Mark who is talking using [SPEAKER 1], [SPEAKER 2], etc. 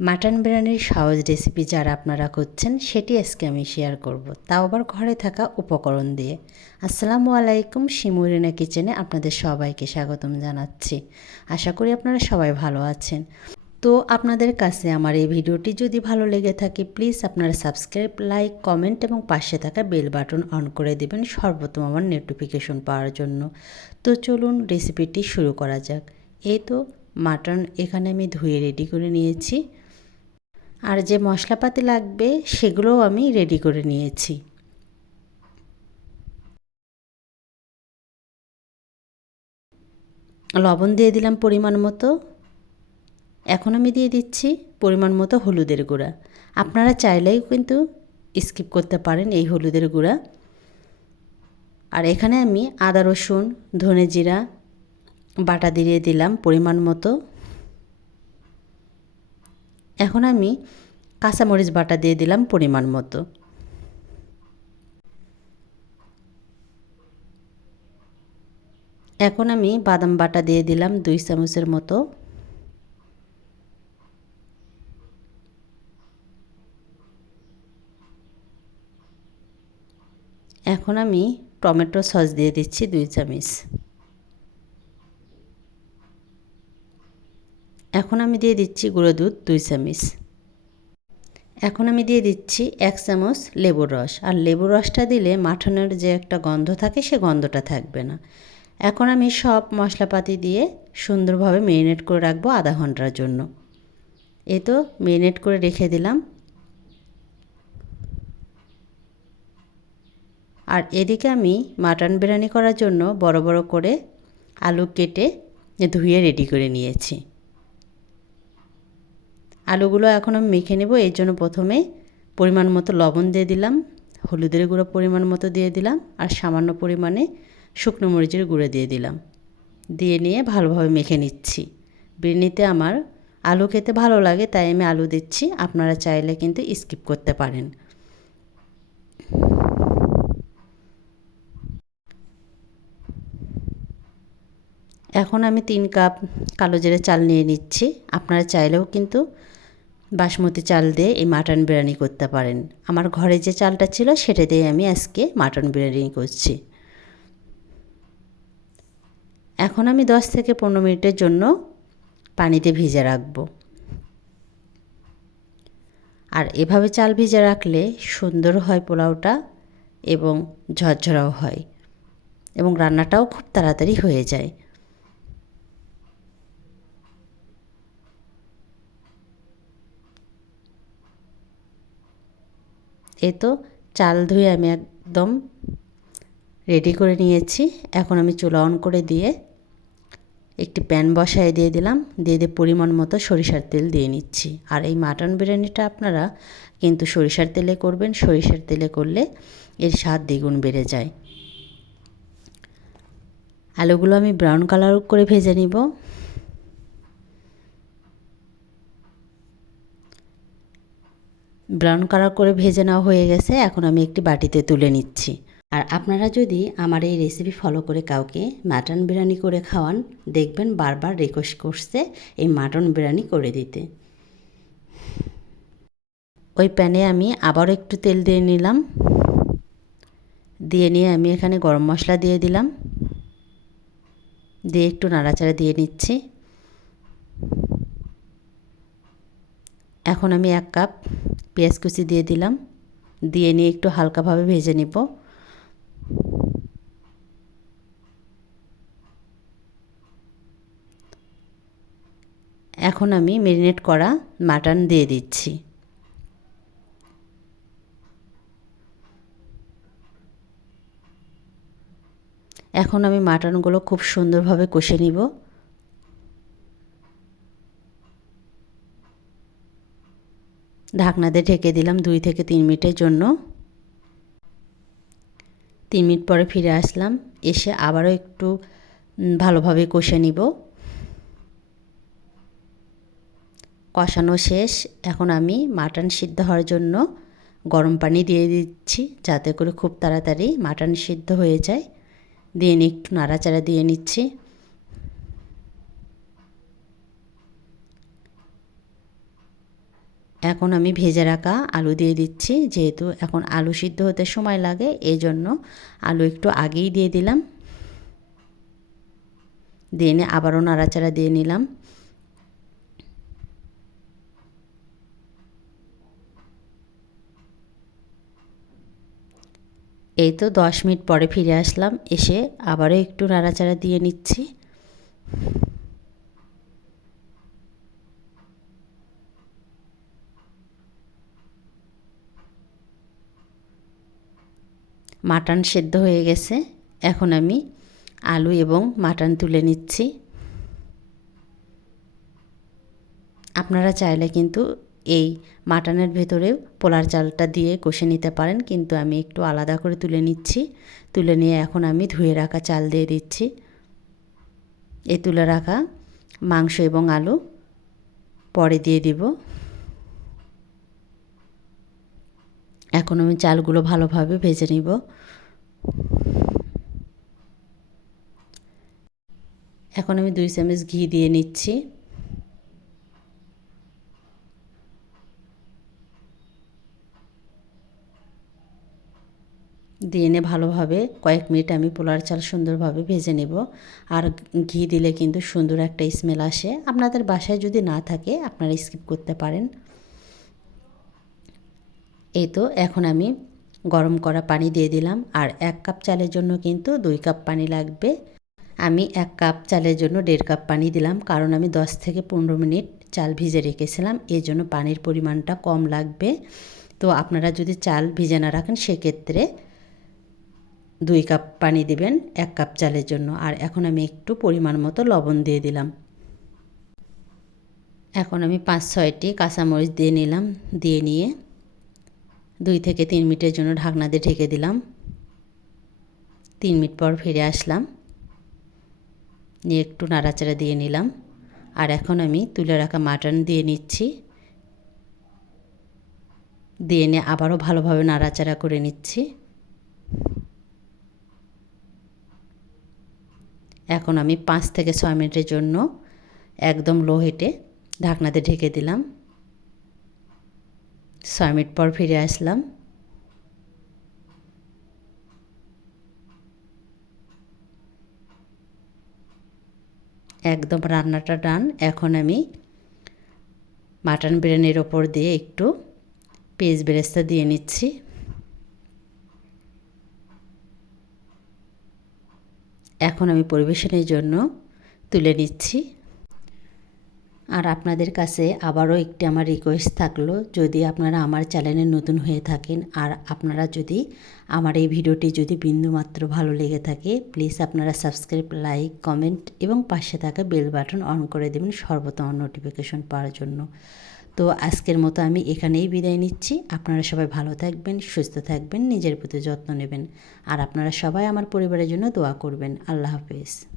[SPEAKER 1] Mutton বিরিয়ানির সহজ recipe যারা আপনারা করছেন সেটি আজকে আমি শেয়ার করব। তাও আবার ঘরে থাকা উপকরণ দিয়ে। আসসালামু আলাইকুম শিমুরিনা কিচেনে আপনাদের সবাইকে স্বাগতম জানাচ্ছি। আশা করি আপনারা সবাই ভালো আছেন। তো আপনাদের কাছে আমার এই ভিডিওটি যদি ভালো লেগে থাকে প্লিজ আপনারা সাবস্ক্রাইব লাইক কমেন্ট এবং পাশে থাকা বেল বাটন অন করে দেবেন সর্বপ্রথম আমার নোটিফিকেশন পাওয়ার জন্য। তো চলুন রেসিপিটি শুরু করা যাক। এই তো, মাটন এখানে আমি ধুয়ে রেডি করে নিয়েছি। আর যে মশলাপাতি লাগবে সেগুলোও আমি রেডি করে নিয়েছি। লবণ দিয়ে দিলাম পরিমাণ মতো। এখন আমি দিয়ে দিচ্ছি পরিমাণ মতো হলুদের গুঁড়া। আপনারা চাইলেই কিন্তু স্কিপ করতে পারেন এই হলুদের গুঁড়া। আর এখানে আমি আদা রসুন, ধনে জিরা, বাটা দিয়ে দিলাম পরিমাণ মতো। এখন আমি কাঁচামরিচ বাটা দিয়ে দিলাম পরিমাণ মতো। এখন আমি বাদাম বাটা দিয়ে দিলাম দুই চামচের মতো। এখন আমি টমেটো সস দিয়ে দিচ্ছি দুই চামচ। এখন আমি দিয়ে দিচ্ছি গুঁড়ো দুধ দুই চামচ। এখন আমি দিয়ে দিচ্ছি এক চামচ লেবুর রস। আর লেবুর রসটা দিলে মাটনের যে একটা গন্ধ থাকে, সে গন্ধটা থাকবে না। এখন আমি সব মশলাপাতি দিয়ে সুন্দরভাবে মেরিনেট করে রাখব আধা ঘণ্টার জন্য। এ তো মেরিনেট করে রেখে দিলাম। আর এদিকে আমি মাটন বিরিয়ানি করার জন্য বড় বড় করে আলু কেটে ধুয়ে রেডি করে নিয়েছি। আলুগুলো এখন আমি মেখে নেব, এর জন্য প্রথমে পরিমাণ মতো লবণ দিয়ে দিলাম, হলুদের গুঁড়ো পরিমাণ মতো দিয়ে দিলাম, আর সামান্য পরিমাণে শুকনো মরিচের গুঁড়ো দিয়ে দিলাম। দিয়ে নিয়ে ভালোভাবে মেখে নিচ্ছি। বিরিয়ানিতে আমার আলু খেতে ভালো লাগে, তাই আমি আলু দিচ্ছি, আপনারা চাইলে কিন্তু স্কিপ করতে পারেন। এখন আমি তিন কাপ কালো জিরে চাল নিয়ে নিচ্ছি, আপনারা চাইলেও কিন্তু বাসমতি চাল দিয়ে এই মাটন বিরিয়ানি করতে পারেন। আমার ঘরে যে চালটা ছিল সেটা দিয়ে আমি আজকে মাটন বিরিয়ানি করছি। এখন আমি দশ থেকে পনেরো মিনিটের জন্য পানিতে ভিজে রাখব। আর এভাবে চাল ভিজে রাখলে সুন্দর হয় পোলাওটা এবং ঝরঝরাও হয় এবং রান্নাটাও খুব তাড়াতাড়ি হয়ে যায়। এ তো চাল ধুয়ে আমি একদম রেডি করে নিয়েছি। এখন আমি চুলা অন করে দিয়ে একটি প্যান বসায় দিয়ে দিলাম। দিয়ে দিয়ে পরিমাণ মতো সরিষার তেল দিয়ে নিচ্ছি। আর এই মাটন বিরিয়ানিটা আপনারা কিন্তু সরিষার তেলে করবেন, সরিষার তেলে করলে এর স্বাদ দ্বিগুণ বেড়ে যায়। আলুগুলো আমি ব্রাউন কালার করে ভেজে নিব। ব্রাউন কালার করে ভেজে নেওয়া হয়ে গেছে, এখন আমি একটি বাটিতে তুলে নিচ্ছি। আর আপনারা যদি আমার এই রেসিপি ফলো করে কাউকে মাটন বিরিয়ানি করে খাওয়ান, দেখবেন বারবার রিকোয়েস্ট করছে এই মাটন বিরিয়ানি করে দিতে। ওই প্যানে আমি আবারও একটু তেল দিয়ে নিলাম। দিয়ে নিয়ে আমি এখানে গরম মশলা দিয়ে দিলাম। দিয়ে একটু নাড়াচাড়া দিয়ে নিচ্ছি। এখন আমি এক কাপ পেঁয়াজ কুচি দিয়ে দিলাম। দিয়ে নিয়ে একটু হালকাভাবে ভেজে নেব। এখন আমি মেরিনেট করা মাটন দিয়ে দিচ্ছি। এখন আমি মাটনগুলো খুব সুন্দরভাবে কষে নিব। ঢাকনা দিয়ে ঢেকে দিলাম দুই থেকে তিন মিনিটের জন্য। তিন মিনিট পরে ফিরে আসলাম, এসে আবারও একটু ভালোভাবে কষে নিব। কষানো শেষ, এখন আমি মাটন সিদ্ধ হওয়ার জন্য গরম পানি দিয়ে দিচ্ছি, যাতে করে খুব তাড়াতাড়ি মাটন সিদ্ধ হয়ে যায়। দিয়ে একটু নাড়াচাড়া দিয়ে নিচ্ছি। এখন আমি ভেজে রাখা আলু দিয়ে দিচ্ছি, যেহেতু এখন আলু সিদ্ধ হতে সময় লাগে এই জন্য আলু একটু আগেই দিয়ে দিলাম। দিয়ে নিয়ে আবারও নাড়াচাড়া দিয়ে নিলাম। এই তো দশ মিনিট পরে ফিরে আসলাম, এসে আবারও একটু নাড়াচাড়া দিয়ে নিচ্ছি। মাটন সেদ্ধ হয়ে গেছে। এখন আমি আলু এবং মাটন তুলে নিচ্ছি। আপনারা চাইলে কিন্তু এই মাটনের ভেতরেও পোলার চালটা দিয়ে কষে নিতে পারেন, কিন্তু আমি একটু আলাদা করে তুলে নিচ্ছি। তুলে নিয়ে এখন আমি ধুয়ে রাখা চাল দিয়ে দিচ্ছি। এই তুলে রাখা মাংস এবং আলু পরে দিয়ে দিব। এখন আমি চালগুলো ভালোভাবে ভেজে নিব। এখন আমি দুই চামচ ঘি দিয়ে নিচ্ছি। দিয়ে এনে ভালোভাবে কয়েক মিনিট আমি পোলার চাল সুন্দরভাবে ভেজে নেব। আর ঘি দিলে কিন্তু সুন্দর একটা স্মেল আসে। আপনাদের বাসায় যদি না থাকে, আপনারা স্কিপ করতে পারেন। এই তো, এখন আমি গরম করা পানি দিয়ে দিলাম আর এক কাপ চালের জন্য কিন্তু দুই কাপ পানি লাগবে। আমি এক কাপ চালের জন্য দেড় কাপ পানি দিলাম, কারণ আমি দশ থেকে পনেরো মিনিট চাল ভিজে রেখেছিলাম এই জন্য পানির পরিমাণটা কম লাগবে। তো আপনারা যদি চাল ভিজে না রাখেন, সেক্ষেত্রে দুই কাপ পানি দিবেন এক কাপ চালের জন্য। আর এখন আমি একটু পরিমাণ মতো লবণ দিয়ে দিলাম। এখন আমি পাঁচ ছয়টি কাঁচামরিচ দিয়ে নিলাম, দিয়ে নিয়ে দুই থেকে তিন মিনিটের জন্য ঢাকনা দিয়ে ঢেকে দিলাম। তিন মিনিট পর ফিরে আসলাম। নিয়ে একটু নাড়াচাড়া দিয়ে নিলাম। আর এখন আমি তুলে রাখা মাটন দিয়ে নিচ্ছি। দিয়ে নিয়ে আবারও ভালোভাবে নাড়াচাড়া করে নিচ্ছি। এখন আমি পাঁচ থেকে ছয় মিনিটের জন্য একদম লো হিটে ঢাকনাতে ঢেকে দিলাম। ছয় মিনিট পর ফিরে আসলাম। একদম রান্নাটা ডান। এখন আমি মাটন বিরিয়ানির ওপর দিয়ে একটু পেঁয়াজ বেরেস্তা দিয়ে নিচ্ছি। এখন আমি পরিবেশনের জন্য তুলে নিচ্ছি। আর আপনাদের কাছে আবারও একটি আমার রিকোয়েস্ট থাকল, যদি আপনারা আমার চ্যানেলে নতুন হয়ে থাকেন আর আপনারা যদি আমার এই ভিডিওটি যদি বিন্দুমাত্র ভালো লেগে থাকে প্লিজ আপনারা সাবস্ক্রাইব লাইক কমেন্ট এবং পাশে থাকা বেল বাটন অন করে দেবেন সর্বতম নোটিফিকেশন পাওয়ার জন্য। তো আজকের মতো আমি এখানেই বিদায় নিচ্ছি। আপনারা সবাই ভালো থাকবেন, সুস্থ থাকবেন, নিজের প্রতি যত্ন নেবেন। আর আপনারা সবাই আমার পরিবারের জন্য দোয়া করবেন। আল্লাহ হাফেজ।